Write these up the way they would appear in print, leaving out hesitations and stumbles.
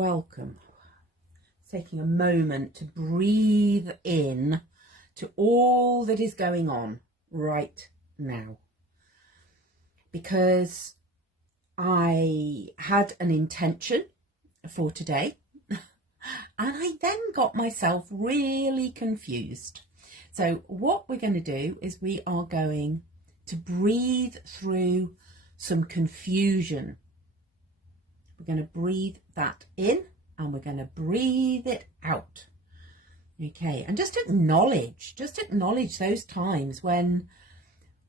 welcome. Taking a moment to breathe in to all that is going on right now. Because I had an intention for today and I then got myself really confused. So what we're going to do is we are going to breathe through some confusion. We're going to breathe that in and we're going to breathe it out. Okay, and just acknowledge those times when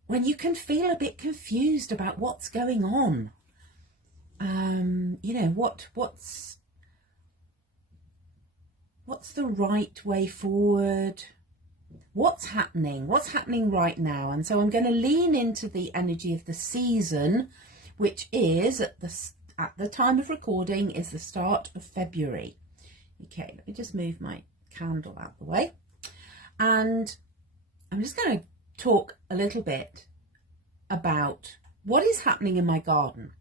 you can feel a bit confused about what's going on. You know, what's the right way forward? What's happening right now? And so I'm going to lean into the energy of the season, which is at the time of recording is the start of February. Okay, let me just move my candle out the way. And I'm just going to talk a little bit about what is happening in my garden.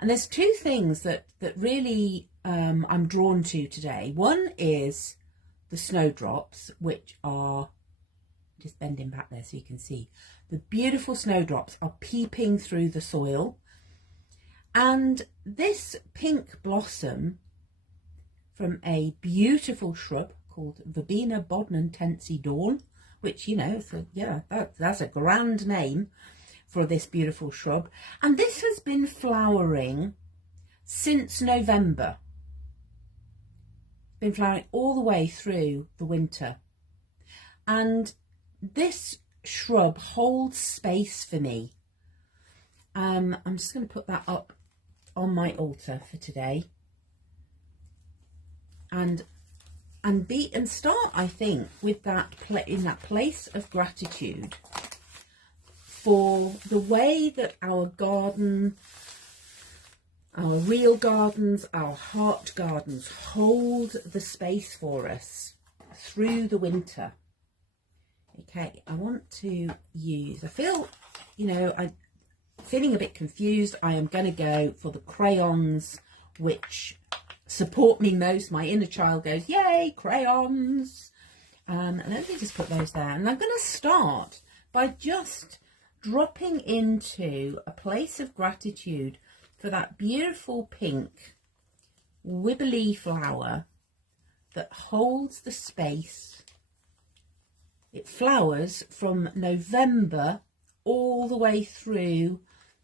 And there's two things that really I'm drawn to today. One is the snowdrops, which are, just bending back there so you can see, the beautiful snowdrops are peeping through the soil. And this pink blossom from a beautiful shrub called Viburnum bodnantense dawn, which, you know, so yeah, that's a grand name for this beautiful shrub. And this has been flowering since November. Been flowering all the way through the winter. And this shrub holds space for me. I'm just going to put that up on my altar for today. And start, I think, with that in that place of gratitude for the way that our garden, our real gardens, our heart gardens hold the space for us through the winter. Okay, I want to use, I feel, you know, I'm feeling a bit confused. I am going to go for the crayons, which support me most. My inner child goes, yay, crayons. And let me just put those there. And I'm going to start by just dropping into a place of gratitude for that beautiful pink wibbly flower that holds the space. It flowers from November all the way through,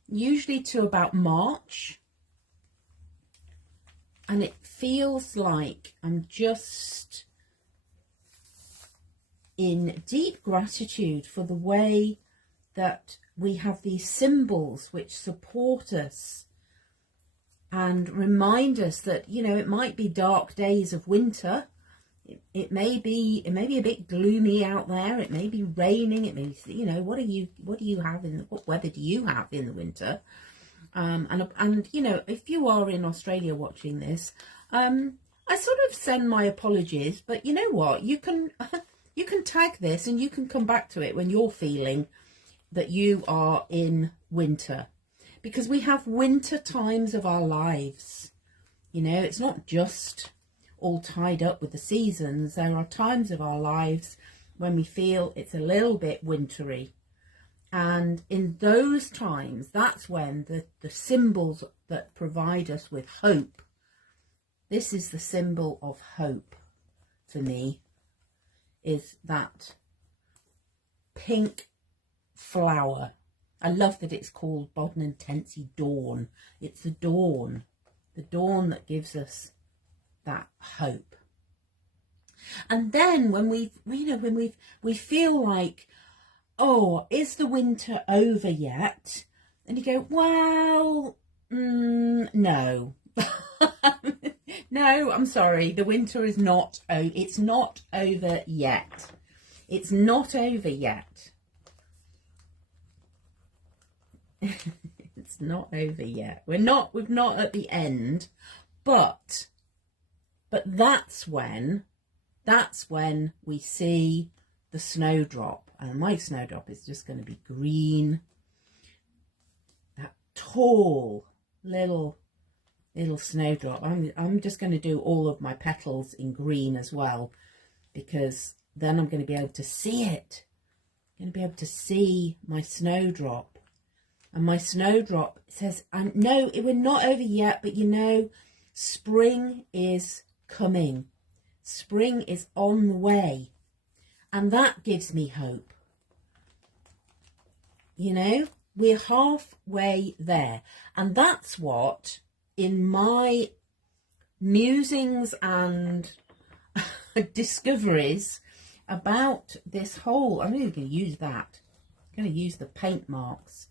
usually to about March. And it feels like I'm just in deep gratitude for the way that we have these symbols which support us and remind us that, you know, it might be dark days of winter. It may be a bit gloomy out there. It may be raining. It may be, you know, what weather do you have in the winter? And you know, if you are in Australia watching this, I sort of send my apologies, but you know what, you can tag this and you can come back to it when you're feeling that you are in winter, because we have winter times of our lives. You know, it's not just all tied up with the seasons. There are times of our lives when we feel it's a little bit wintry. And in those times, that's when the symbols that provide us with hope, this is the symbol of hope for me, is that pink flower. I love that it's called bodnantense dawn. It's the dawn that gives us that hope. And then when we feel like, oh, is the winter over yet? And you go, well, no. No, I'm sorry. The winter is not, it's not over yet. It's not over yet. It's not over yet. We're not at the end, but that's when we see the snowdrop. And my snowdrop is just going to be green. That tall little, little snowdrop. I'm just going to do all of my petals in green as well, because then I'm going to be able to see it. I'm going to be able to see my snowdrop. And my snowdrop says, no, we're not over yet, but you know, spring is coming. Spring is on the way. And that gives me hope. You know, we're halfway there. And that's what, in my musings and discoveries about this whole, I'm really going to use that. I'm going to use the paint marks.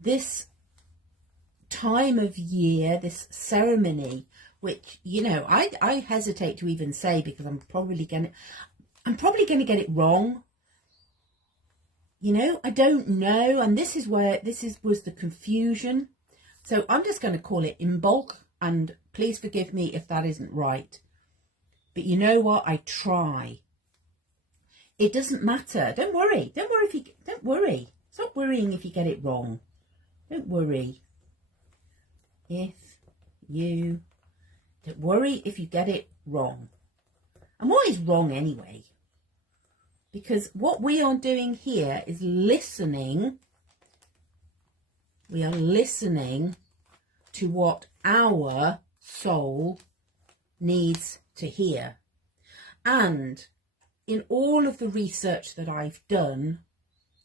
This time of year, this ceremony, which, you know, I hesitate to even say, because I'm probably going to get it wrong. You know, I don't know. And this is where was the confusion. So I'm just going to call it Imbolc, and please forgive me if that isn't right. But you know what? I try. It doesn't matter. Don't worry. Don't worry. Stop worrying if you get it wrong. Don't worry if you get it wrong. And what is wrong anyway? Because what we are doing here is listening. We are listening to what our soul needs to hear. And in all of the research that I've done,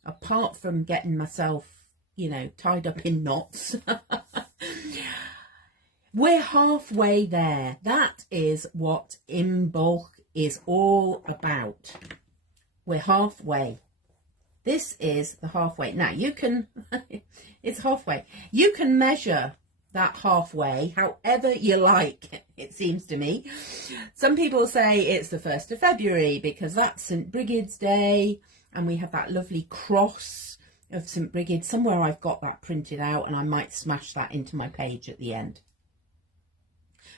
apart from getting myself, you know, tied up in knots, we're halfway there. That is what Imbolc is all about. We're halfway. This is the halfway. Now you can, it's halfway. You can measure that halfway however you like, it seems to me. Some people say it's the 1st of February because that's St. Brigid's Day, and we have that lovely cross of St. Brigid. Somewhere I've got that printed out, and I might smash that into my page at the end.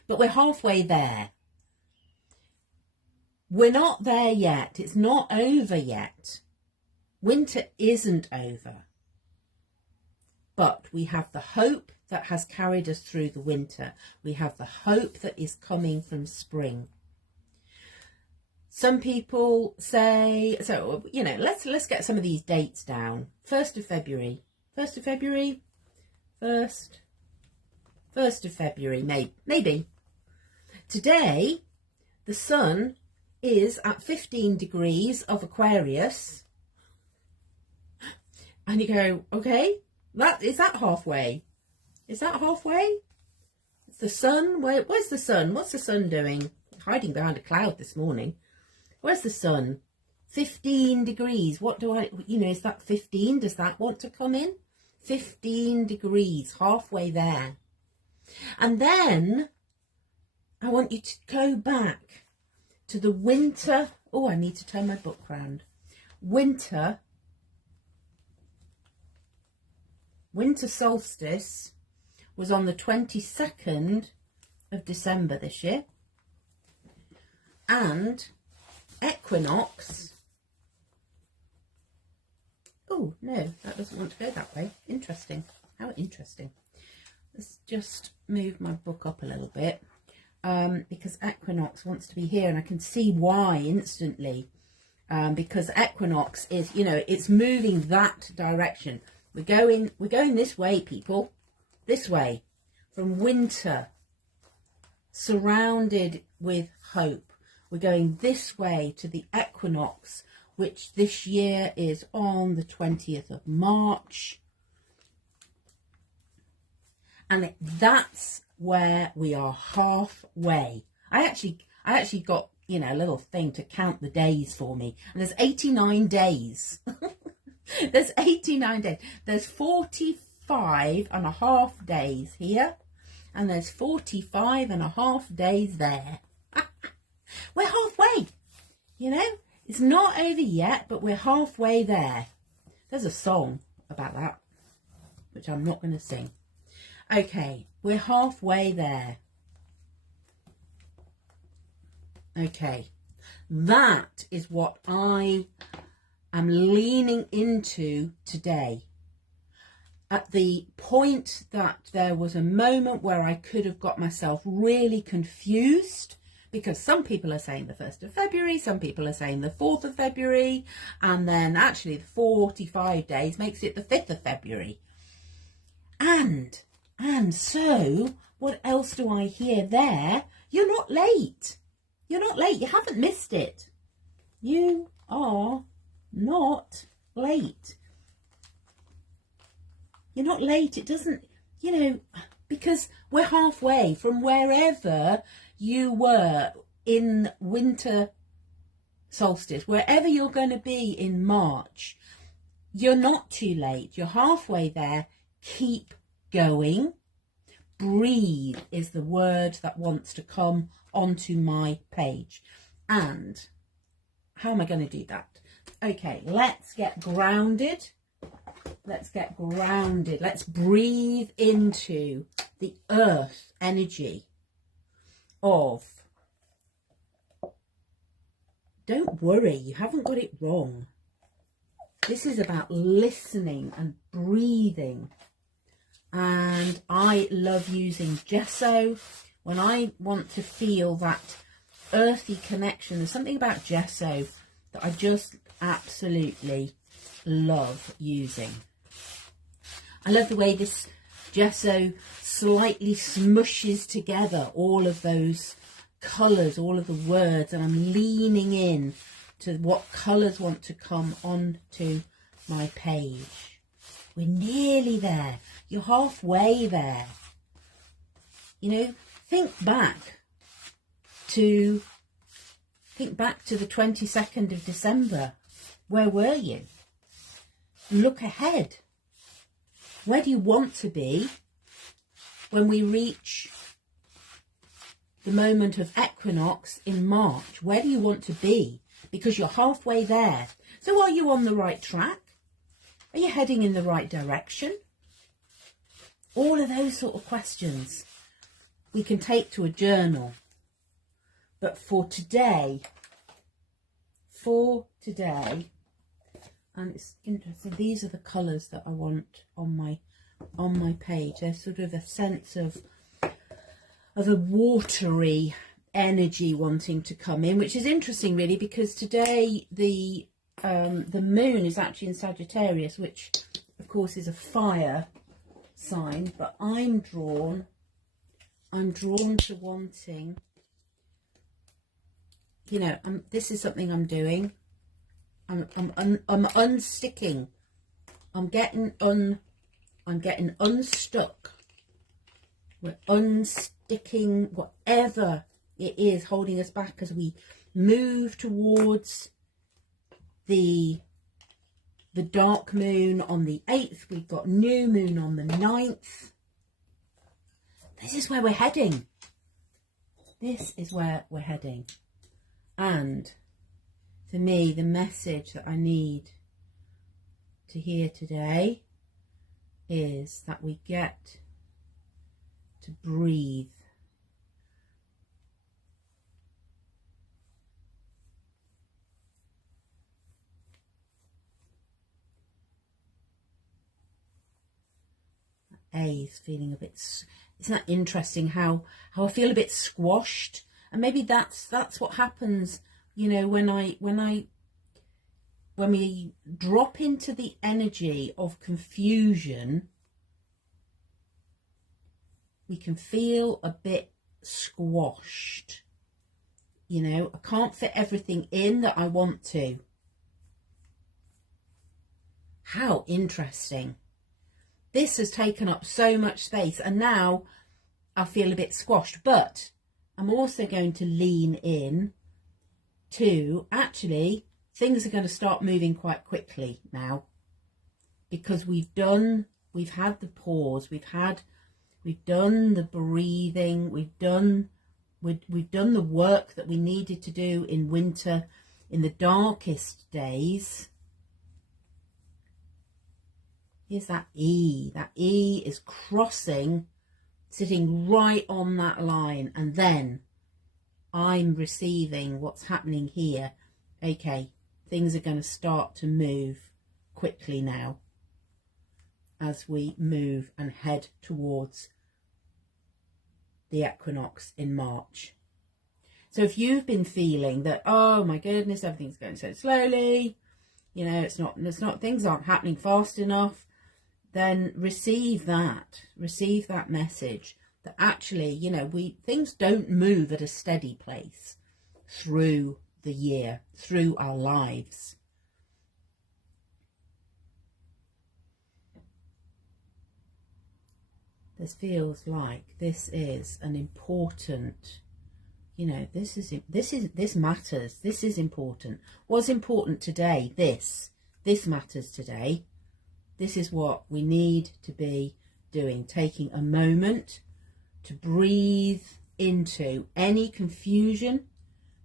But we're halfway there. We're not there yet. It's not over yet. Winter isn't over. But we have the hope that has carried us through the winter. We have the hope that is coming from spring. Some people say, so, you know, let's get some of these dates down. 1st of February. 1st of February? 1st of February, maybe. Today, the sun is at 15 degrees of Aquarius. And you go, okay, is that halfway? Is that halfway? It's the sun. Where's the sun? What's the sun doing? Hiding behind a cloud this morning. Where's the sun? 15 degrees. What do I, you know, is that 15? Does that want to come in? 15 degrees, halfway there. And then I want you to go back to the winter. Oh, I need to turn my book round. Winter solstice was on the 22nd of December this year. And equinox, oh no, that doesn't want to go that way. Interesting. How interesting. Let's just move my book up a little bit, because equinox wants to be here, and I can see why instantly, because equinox is, you know, it's moving that direction. We're going this way, people, this way, from winter, surrounded with hope. We're going this way to the equinox, which this year is on the 20th of March. And that's where we are halfway. I actually got, you know, a little thing to count the days for me. And there's 89 days. There's 89 days. There's 45 and a half days here. And there's 45 and a half days there. We're halfway, you know. It's not over yet, but we're halfway there. There's a song about that, which I'm not going to sing. Okay, we're halfway there. Okay, that is what I am leaning into today. at the point that there was a moment where I could have got myself really confused, because some people are saying the 1st of February, some people are saying the 4th of February, and then actually the 45 days makes it the 5th of February. And so what else do I hear there? You're not late. You're not late. You haven't missed it. You are not late. You're not late. It doesn't, you know, because we're halfway from wherever you were in winter solstice, wherever you're going to be in March. You're not too late. You're halfway there. Keep going. Breathe is the word that wants to come onto my page. And how am I going to do that? Okay, let's get grounded. Let's get grounded. Let's breathe into the earth energy of, don't worry, you haven't got it wrong. This is about listening and breathing. And I love using gesso when I want to feel that earthy connection. There's something about gesso that I just absolutely love using. I love the way this gesso slightly smushes together all of those colours, all of the words, and I'm leaning in to what colours want to come onto my page. We're nearly there. You're halfway there. You know, think back to the 22nd of December. Where were you? Look ahead. Where do you want to be when we reach the moment of equinox in March? Where do you want to be? Because you're halfway there. So are you on the right track? Are you heading in the right direction? All of those sort of questions we can take to a journal. But for today, and it's interesting, these are the colours that I want on my page. There's sort of a sense of a watery energy wanting to come in, which is interesting really, because today the moon is actually in Sagittarius, which of course is a fire sign, but I'm drawn to wanting, you know, this is something I'm doing. I'm unsticking. I'm getting unstuck. We're unsticking whatever it is holding us back as we move towards the dark moon on the 8th. We've got new moon on the 9th. This is where we're heading. This is where we're heading. And for me, the message that I need to hear today is that we get to breathe. A is feeling a bit, isn't that interesting how I feel a bit squashed? And maybe that's what happens, you know, when we drop into the energy of confusion, we can feel a bit squashed. You know, I can't fit everything in that I want to. How interesting. This has taken up so much space and now I feel a bit squashed, but I'm also going to lean in to actually things are going to start moving quite quickly now, because we've had the pause, we've done the breathing, we've done the work that we needed to do in winter, in the darkest days. Here's that E. That E is crossing, sitting right on that line. And then I'm receiving what's happening here. Okay, things are going to start to move quickly now. as we move and head towards the equinox in March. So if you've been feeling that, oh my goodness, everything's going so slowly, you know, it's not, things aren't happening fast enough, then receive that message that actually, you know, things don't move at a steady pace through the year, through our lives. This feels like this is an important, you know, this matters. This is important. What's important today? This matters today. This is what we need to be doing. Taking a moment to breathe into any confusion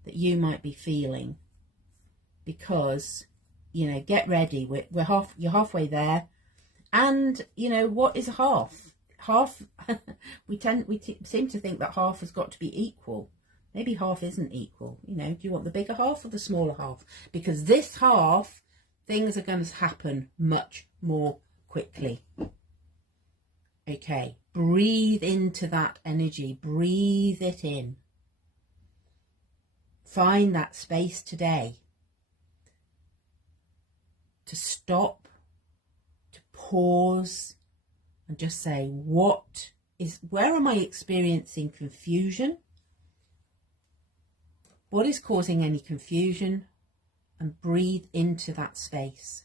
that you might be feeling, because, you know, get ready. You're halfway there, and you know what is half? We seem to think that half has got to be equal. Maybe half isn't equal. You know, do you want the bigger half or the smaller half? Because this half, things are going to happen much more quickly. Okay, breathe into that energy, breathe it in. Find that space today to stop, to pause, and just say, where am I experiencing confusion? What is causing any confusion? And breathe into that space.